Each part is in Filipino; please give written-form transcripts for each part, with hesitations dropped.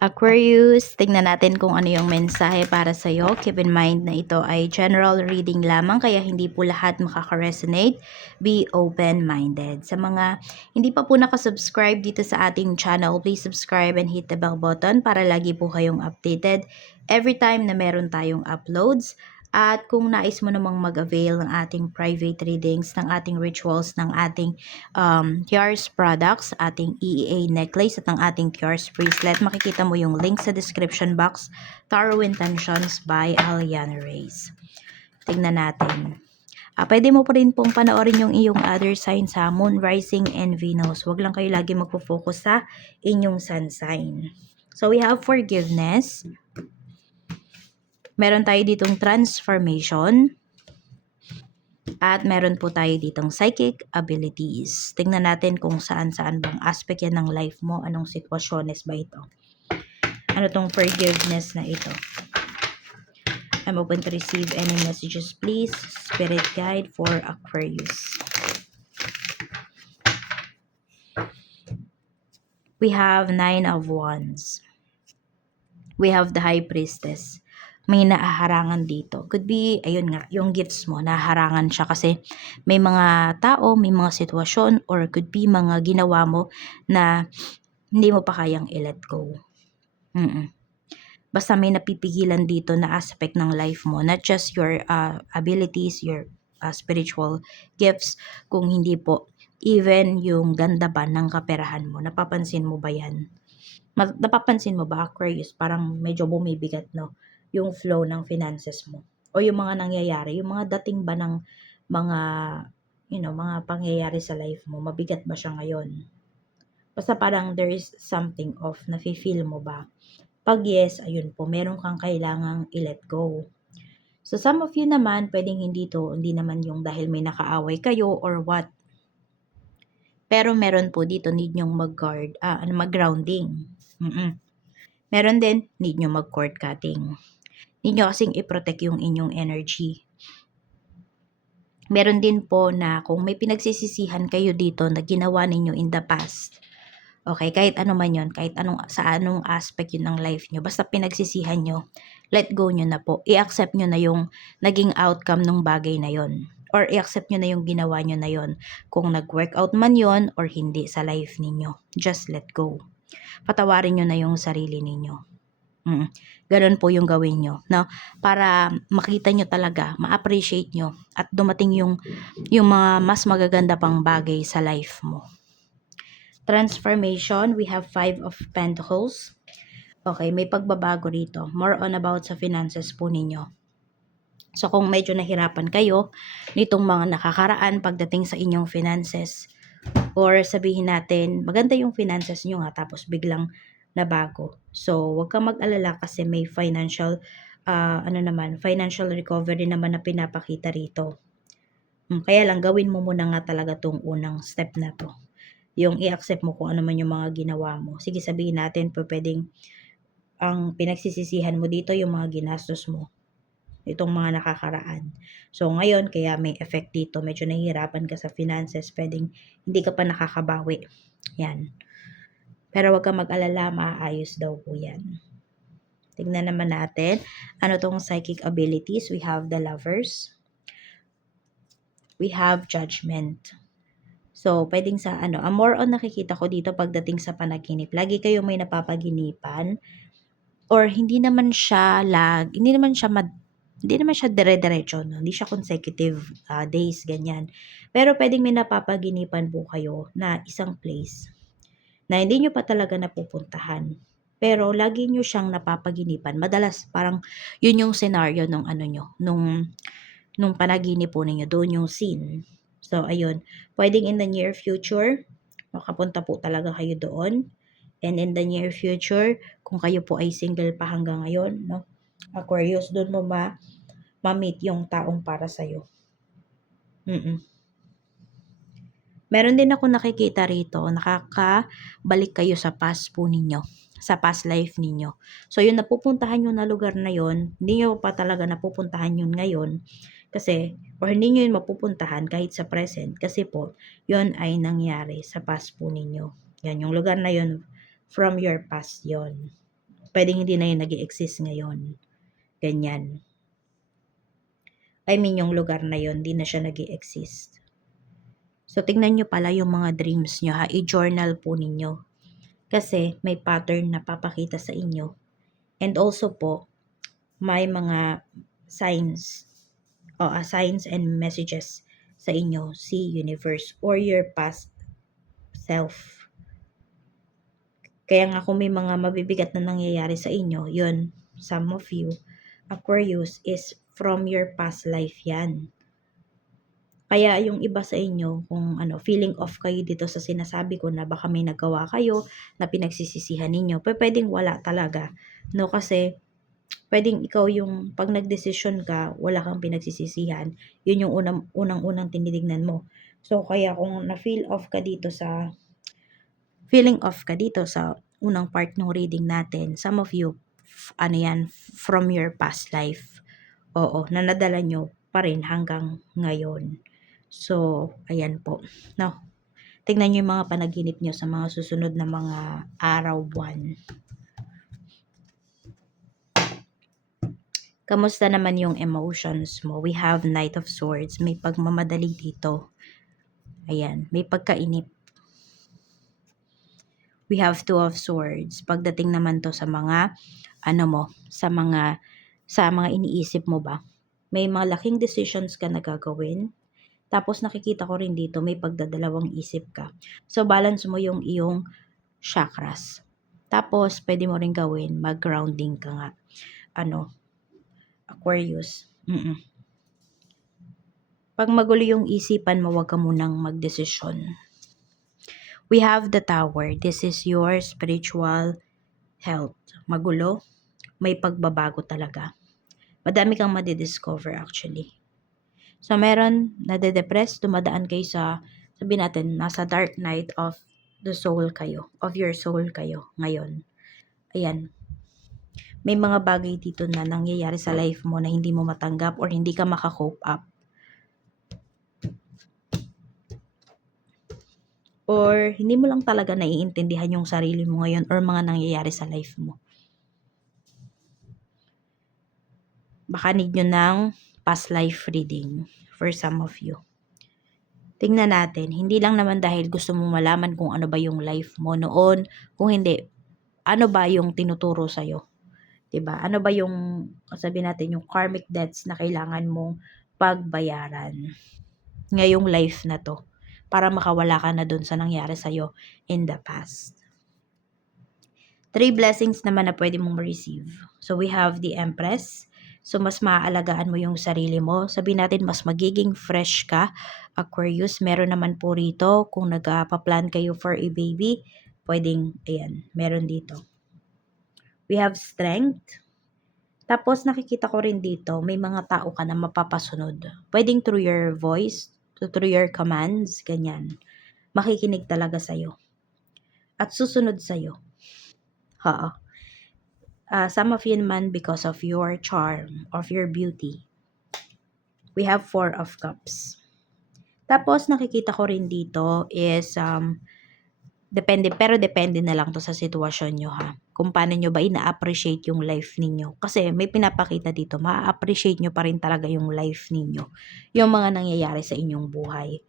Aquarius, tignan natin kung ano yung mensahe para sa'yo. Keep in mind na ito ay general reading lamang kaya hindi po lahat makaka-resonate. Be open-minded. Sa mga hindi pa po nakasubscribe dito sa ating channel, please subscribe and hit the bell button para lagi po kayong updated every time na meron tayong uploads. At kung nais mo namang mag-avail ng ating private readings, ng ating rituals, ng ating Tiars products, ating EEA necklace at ng ating Tiars bracelet, makikita mo yung link sa description box. Tarot Intentions by Aliana Reyes. Tignan natin. Pwede mo pa rin pong panoorin yung iyong other sign sa Moon, Rising, and Venus. Huwag lang kayo lagi magpo-focus sa inyong sun sign. So we have forgiveness. Meron tayo ditong transformation. At meron po tayo ditong psychic abilities. Tingnan natin kung saan-saan bang aspect yan ng life mo. Anong sitwasyones ba ito? Ano tong forgiveness na ito? I'm open to receive any messages, please. Spirit guide for Aquarius. We have 9 of Wands. We have the High Priestess. May naaharangan dito. Could be, ayun nga, yung gifts mo, naharangan siya kasi may mga tao, may mga sitwasyon, or could be mga ginawa mo na hindi mo pa kayang i-let go. Basta may napipigilan dito na aspect ng life mo, not just your abilities, your spiritual gifts, kung hindi po, even yung ganda ba ng kaperahan mo. Napapansin mo ba yan? Napapansin mo ba, Aquarius, parang medyo bumibigat, no? Yung flow ng finances mo. O yung mga nangyayari, yung mga dating ba ng mga, mga pangyayari sa life mo, mabigat ba siya ngayon? Basta parang there is something off, nafe-feel mo ba? Pag yes, ayun po, meron kang kailangang i-let go. So some of you naman, pwedeng hindi naman yung dahil may nakaaway kayo or what. Pero meron po dito, need nyong mag-guard, mag-grounding. Meron din, need nyo mag-cord cutting. Need nyo kasing i-protect yung inyong energy. Meron din po na kung may pinagsisisihan kayo dito na ginawa ninyo in the past, okay, kahit ano man yun, kahit sa anong aspect yun ng life nyo, basta pinagsisihan nyo, let go nyo na po. I-accept nyo na yung naging outcome ng bagay na yon. Or i-accept nyo na yung ginawa nyo na yon. Kung nag-workout man yon or hindi sa life ninyo, just let go. Patawarin nyo na yung sarili ninyo. Ganun po yung gawin nyo, no? Para makita nyo talaga, ma-appreciate nyo, at dumating yung mga mas magaganda pang bagay sa life mo. Transformation, we have 5 of Pentacles. Okay, may pagbabago rito. More on about sa finances po ninyo. So kung medyo nahirapan kayo nitong mga nakakaraan pagdating sa inyong finances, or sabihin natin, maganda yung finances nyo nga, tapos biglang nabago. So, wag kang mag-alala kasi may financial recovery naman na pinapakita rito. Kaya lang, gawin mo muna nga talaga tong unang step na to. Yung i-accept mo kung ano man yung mga ginawa mo. Sige, sabihin natin, pwedeng ang pinagsisisihan mo dito yung mga ginastos mo. Itong mga nakakaraan. So, ngayon, kaya may effect dito. Medyo nahihirapan ka sa finances. Pwedeng hindi ka pa nakakabawi. Yan. Pero wag kang mag-alala, maayos daw po yan. Tignan naman natin, ano tong psychic abilities. We have the Lovers. We have Judgment. So, pwedeng sa more on nakikita ko dito pagdating sa panaginip. Lagi kayo may napapaginipan. Or hindi naman siya dire-diretso, no? Hindi siya consecutive days, ganyan. Pero pwedeng may napapaginipan po kayo na isang place na hindi nyo pa talaga napupuntahan. Pero lagi nyo siyang napapaginipan. Madalas parang yun yung scenario nung nung panaginip po ninyo, doon yung scene. So ayun, pwedeng in the near future, makapunta po talaga kayo doon. And in the near future, kung kayo po ay single pa hanggang ngayon, no? Aquarius, doon mo ma-meet yung taong para sa'yo. Meron din ako nakikita rito, nakakabalik kayo sa past po ninyo, sa past life ninyo. So, yung napupuntahan nyo na lugar na yon, hindi nyo pa talaga napupuntahan yun ngayon, kasi, or hindi nyo yun mapupuntahan kahit sa present, kasi po, yon ay nangyari sa past po ninyo. Yan, yung lugar na yon, from your past yon. Pwedeng hindi na yun nag-i-exist ngayon. Ganyan. I mean, yung lugar na yun, hindi na siya nag-i-exist. So, tingnan nyo pala yung mga dreams nyo ha. I-journal po ninyo. Kasi may pattern na papakita sa inyo. And also po, may mga signs signs and messages sa inyo, si universe or your past self. Kaya nga kung may mga mabibigat na nangyayari sa inyo, yun, some of you, Aquarius, is from your past life yan. Kaya yung iba sa inyo, kung feeling off kayo dito sa sinasabi ko na baka may nagawa kayo na pinagsisisihan ninyo, pwedeng wala talaga. No, kasi pwedeng ikaw yung pag nagdesisyon ka, wala kang pinagsisisihan, yun yung unang-unang tinitignan mo. So, kaya kung na-feel off ka dito sa feeling off ka dito sa unang part ng reading natin, some of you, yan, from your past life. Oo, na nadala nyo pa rin hanggang ngayon. So, ayan po. No, tingnan nyo yung mga panaginip nyo sa mga susunod na mga araw, buwan. Kamusta naman yung emotions mo? We have Knight of Swords. May pagmamadali dito. Ayan, may pagkainip. We have Two of Swords. Pagdating naman to sa mga, sa mga iniisip mo ba? May mga laking decisions ka na gagawin. Tapos nakikita ko rin dito, may pagdadalawang isip ka. So, balance mo yung iyong chakras. Tapos, pwede mo rin gawin, mag-grounding ka nga. Aquarius. Pag magulo yung isipan mo, wag ka munang magdesisyon. We have the Tower. This is your spiritual health. Magulo, may pagbabago talaga. Madami kang madidiscover actually. So, meron, nade-depress, dumadaan kayo sa, sabihin natin, nasa dark night of the soul kayo, of your soul kayo ngayon. Ayan. May mga bagay dito na nangyayari sa life mo na hindi mo matanggap or hindi ka maka-cope up. Or hindi mo lang talaga naiintindihan yung sarili mo ngayon or mga nangyayari sa life mo. Baka need nyo ng past life reading for some of you. Tingnan natin, hindi lang naman dahil gusto mong malaman kung ano ba yung life mo noon, kung hindi, ano ba yung tinuturo sa'yo. Diba? Ano ba yung, sabihin natin, yung karmic debts na kailangan mong pagbayaran ngayong life na to para makawala ka na dun sa nangyari sa'yo in the past. 3 blessings naman na pwede mong ma-receive. So, we have the Empress. So, mas maaalagaan mo yung sarili mo. Sabihin natin, mas magiging fresh ka, Aquarius. Meron naman po rito, kung nagpa-plan kayo for a baby, pwedeng, ayan, meron dito. We have Strength. Tapos, nakikita ko rin dito, may mga tao ka na mapapasunod. Pwedeng through your voice, through your commands, ganyan. Makikinig talaga sa'yo. At susunod sa'yo. Some of you naman because of your charm, of your beauty. We have 4 of Cups. Tapos, nakikita ko rin dito is, depende na lang to sa sitwasyon nyo ha. Kung paano nyo ba ina-appreciate yung life ninyo. Kasi may pinapakita dito, ma-appreciate nyo pa rin talaga yung life ninyo. Yung mga nangyayari sa inyong buhay.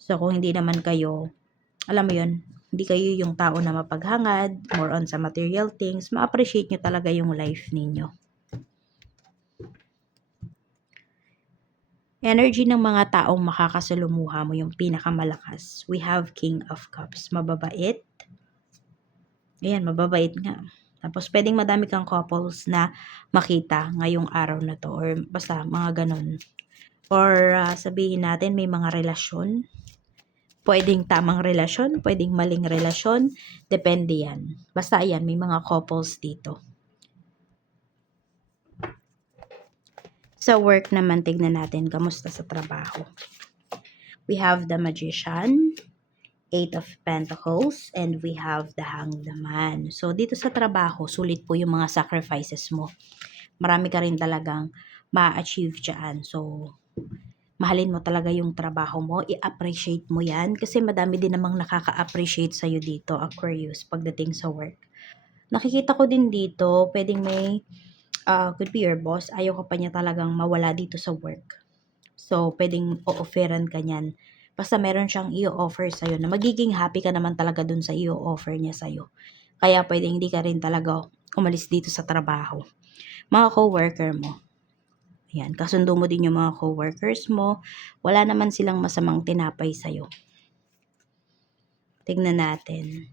So, kung hindi naman kayo, alam mo yun, hindi kayo yung tao na mapaghangad, more on sa material things, ma-appreciate nyo talaga yung life ninyo. Energy ng mga taong makakasalumuha mo yung pinakamalakas. We have King of Cups. Mababait. Ayan, mababait nga. Tapos, pwedeng madami kang couples na makita ngayong araw na to. Or basta, mga ganun. Or sabihin natin, may mga relasyon. Pwedeng tamang relasyon, pwedeng maling relasyon. Depende yan. Basta, ayan, may mga couples dito. Sa work naman, tignan natin, kamusta sa trabaho. We have the Magician, 8 of Pentacles, and we have the Hanged Man. So, dito sa trabaho, sulit po yung mga sacrifices mo. Marami ka rin talagang ma-achieve dyan. So, mahalin mo talaga yung trabaho mo, i-appreciate mo yan, kasi madami din namang nakaka-appreciate sa'yo dito, Aquarius, pagdating sa work. Nakikita ko din dito, pwedeng may, could be your boss, ayaw ka pa niya talagang mawala dito sa work. So, pwedeng o-offeran ka niyan. Basta meron siyang i-offer sa'yo na magiging happy ka naman talaga dun sa i-offer niya sa'yo. Kaya pwedeng hindi ka rin talaga umalis dito sa trabaho. Mga coworker mo, yan, kasundo mo din yung mga coworkers mo, wala naman silang masamang tinapay sa'yo. Tignan natin.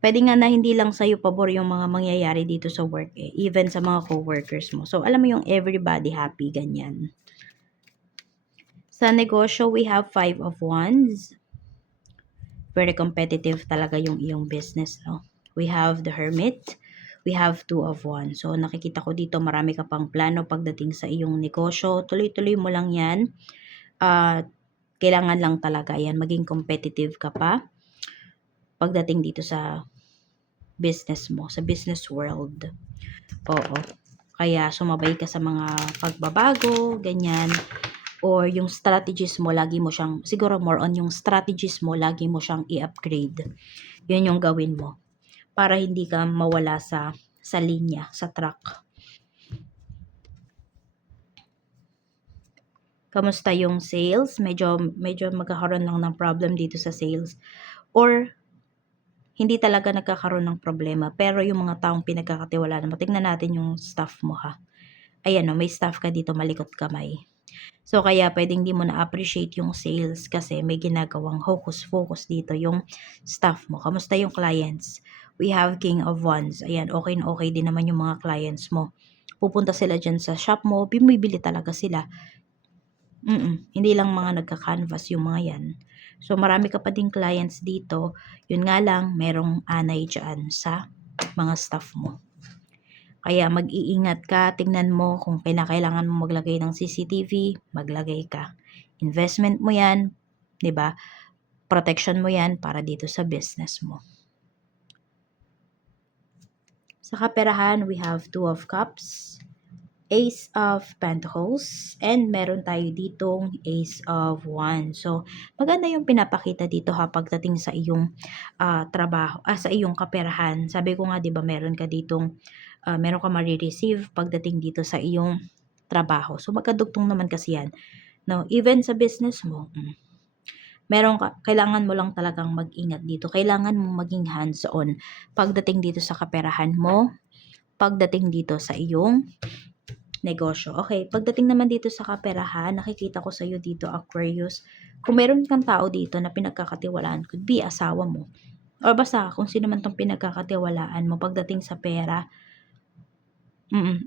Pwede nga na hindi lang sa'yo pabor yung mga mangyayari dito sa work eh, even sa mga coworkers mo. So, alam mo yung everybody happy, ganyan. Sa negosyo, we have 5 of Wands. Very competitive talaga yung iyong business, no? We have the Hermit. We have 2 of Wands. So, nakikita ko dito marami ka pang plano pagdating sa iyong negosyo. Tuloy-tuloy mo lang yan. Kailangan lang talaga yan, maging competitive ka pa pagdating dito sa business mo, sa business world. Oo. Kaya sumabay ka sa mga pagbabago, ganyan. Or yung strategies mo, lagi mo siyang, siguro more on yung strategies mo, lagi mo siyang i-upgrade. Yun yung gawin mo. Para hindi ka mawala sa linya, sa track. Kamusta yung sales? Medyo magkakaroon lang ng problem dito sa sales. Or hindi talaga nagkakaroon ng problema, pero yung mga taong pinagkakatiwalaan mo, tingnan natin yung staff mo ha. Ayan o, may staff ka dito, malikot kamay. So, kaya pwedeng di mo na-appreciate yung sales kasi may ginagawang hocus-focus dito yung staff mo. Kamusta yung clients? We have King of Wands. Ayan, okay na okay din naman yung mga clients mo. Pupunta sila dyan sa shop mo, bumibili talaga sila. Hindi lang mga nagka-canvas yung mga yan. So, marami ka pa ding clients dito. Yun nga lang, merong anay dyan sa mga staff mo. Kaya mag-iingat ka, tingnan mo kung kailangan mo maglagay ng CCTV, maglagay ka. Investment mo yan, 'di ba? Protection mo yan para dito sa business mo. Sa kaperahan, we have 2 of Cups, Ace of Pentacles, and meron tayo ditong Ace of Wands. So, maganda yung pinapakita dito ha pagdating sa iyong trabaho, sa iyong kaperahan. Sabi ko nga, 'di ba, meron ka ditong meron ka ma-receive pagdating dito sa iyong trabaho. So, magkadugtong naman kasi yan. No, even sa business mo, kailangan mo lang talagang mag-ingat dito. Kailangan mo maging hands-on pagdating dito sa kaperahan mo, pagdating dito sa iyong negosyo. Okay, pagdating naman dito sa kaperahan, nakikita ko sa iyo dito, Aquarius, kung meron kang tao dito na pinagkakatiwalaan, could be asawa mo, or basta kung sino man tong pinagkakatiwalaan mo pagdating sa pera,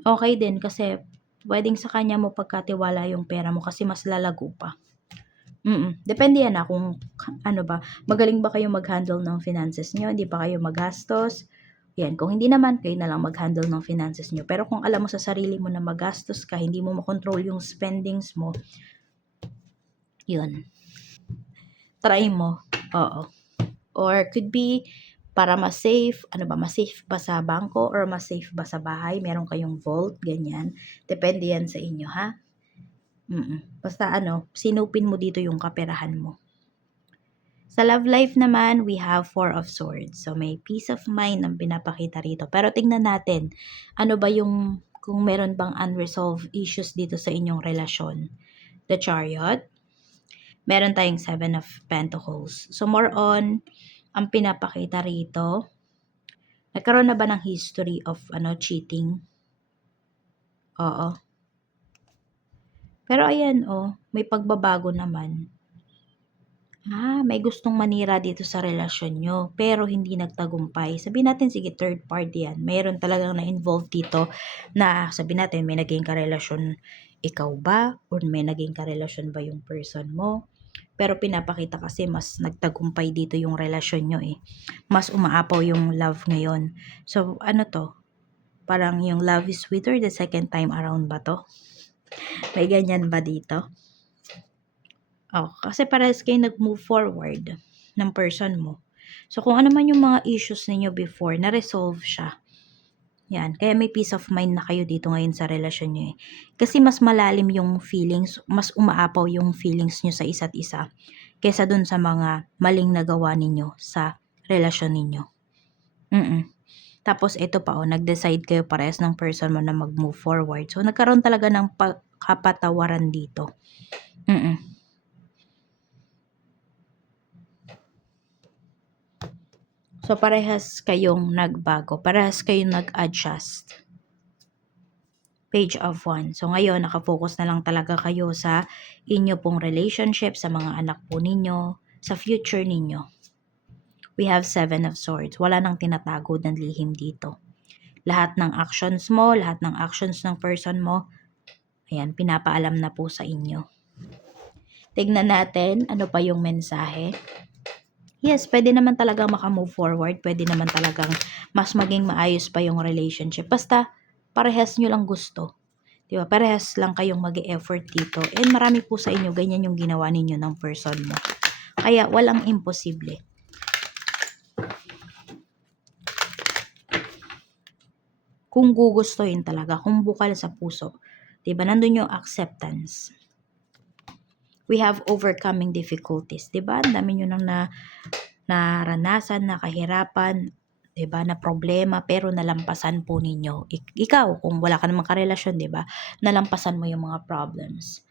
okay din kasi pwedeng sa kanya mo pagkatiwala yung pera mo kasi mas lalago pa. Depende yan kung ano ba, magaling ba kayo mag-handle ng finances niyo, hindi pa kayo magastos. Yan, kung hindi naman, kayo na lang mag-handle ng finances niyo. Pero kung alam mo sa sarili mo na magastos ka, hindi mo makontrol yung spendings mo, yun. Try mo. Oo. Or could be para mas safe, ano ba, mas safe ba sa bangko or mas safe ba sa bahay? Meron kayong vault, ganyan. Depende yan sa inyo, ha? Basta sinupin mo dito yung kaperahan mo. Sa love life naman, we have 4 of Swords. So, may peace of mind ang pinapakita rito. Pero tingnan natin, ano ba yung, kung meron bang unresolved issues dito sa inyong relasyon. The Chariot. Meron tayong 7 of Pentacles. So, more on, ang pinapakita rito, nagkaroon na ba ng history of cheating? Oo. Pero ayan, may pagbabago naman. May gustong manira dito sa relasyon nyo, pero hindi nagtagumpay. Sabihin natin, sige, third party yan. Mayroon talagang na-involved dito na sabihin natin, may naging karelasyon ikaw ba? Or may naging karelasyon ba yung person mo? Pero pinapakita kasi mas nagtagumpay dito yung relasyon nyo eh. Mas umaapaw yung love ngayon. So, ano to? Parang yung love is sweeter the second time around ba to? May ganyan ba dito? Kasi parehas kayo nag-move forward ng person mo. So, kung ano man yung mga issues ninyo before, na-resolve siya. Yan. Kaya may peace of mind na kayo dito ngayon sa relasyon nyo eh. Kasi mas malalim yung feelings, mas umaapaw yung feelings nyo sa isa't isa. kesa dun sa mga maling nagawa ninyo sa relasyon ninyo. Tapos ito pa, nag-decide kayo parehas ng person mo na mag-move forward. So, nagkaroon talaga ng kapatawaran dito. So, parehas kayong nagbago. Parehas kayong nag-adjust. Page of Wands. So, ngayon, nakafocus na lang talaga kayo sa inyo pong relationship, sa mga anak po ninyo, sa future ninyo. We have 7 of Swords. Wala nang tinatago ng lihim dito. Lahat ng actions mo, lahat ng actions ng person mo, ayan, pinapaalam na po sa inyo. Tignan natin, ano pa yung mensahe. Yes, pwede naman talagang makamove forward. Pwede naman talagang mas maging maayos pa yung relationship. Basta, parehas nyo lang gusto. Diba? Parehas lang kayong mag-e-effort dito. And marami po sa inyo, ganyan yung ginawa ninyo ng person mo. Kaya, walang imposible. Kung gugustuhin talaga, kung bukal sa puso. Diba? Nandun yung acceptance. We have overcoming difficulties. Diba? Ang dami nyo nang naranasan, na kahirapan, diba? Na problema, pero nalampasan po ninyo. Ikaw, kung wala ka namang karelasyon, diba? Nalampasan mo yung mga problems.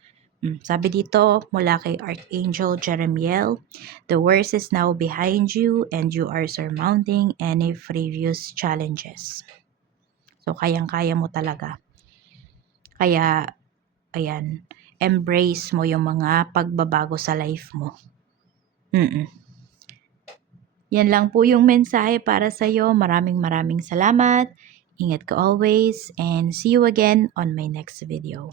Sabi dito, mula kay Archangel Jeremiel, the worst is now behind you and you are surmounting any previous challenges. So, kayang-kaya mo talaga. Kaya, ayan, embrace mo yung mga pagbabago sa life mo. Yan lang po yung mensahe para sa'yo. Maraming salamat. Ingat ka always and see you again on my next video.